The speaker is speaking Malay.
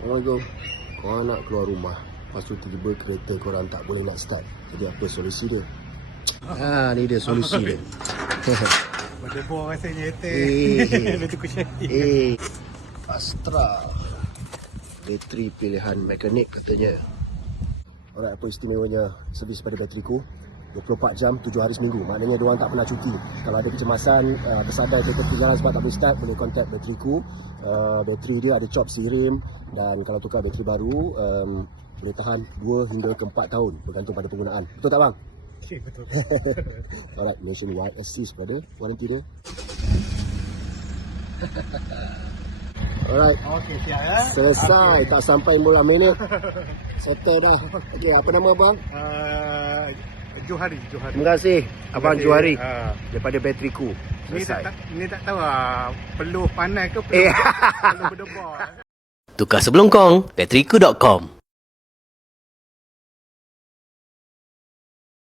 Assalamualaikum. Korang nak keluar rumah, lepas tu tiba-tiba kereta korang tak boleh nak start. Jadi apa solusi dia? Ni dia solusi dia. Berdebur rasanya itu. Betul kusyai. Astra. Bateri pilihan mekanik katanya. Alright, apa istimewanya servis pada bateriku? 24 jam, 7 hari seminggu. Maknanya diorang tak pernah cuti. Kalau ada kecemasan, tersadar kereta ketinggalan sebab tak boleh start, boleh contact bateriku. Bateri dia ada chop sirim, dan kalau tukar bateri baru, boleh tahan 2 hingga ke 4 tahun bergantung pada penggunaan. Betul tak bang? Okay, betul. Alright, nationwide assist pada warranty dia. Alright, Okey, siap ya. selesai. Tak sampai 15 minit. Settle dah. Okey, apa nama abang? Johari. Terima kasih abang Johari daripada bateriku. Ni Selesai. ni tak tahu perlu panas ke perlu berdebur. Tukar sebelum kong, bateriku.com.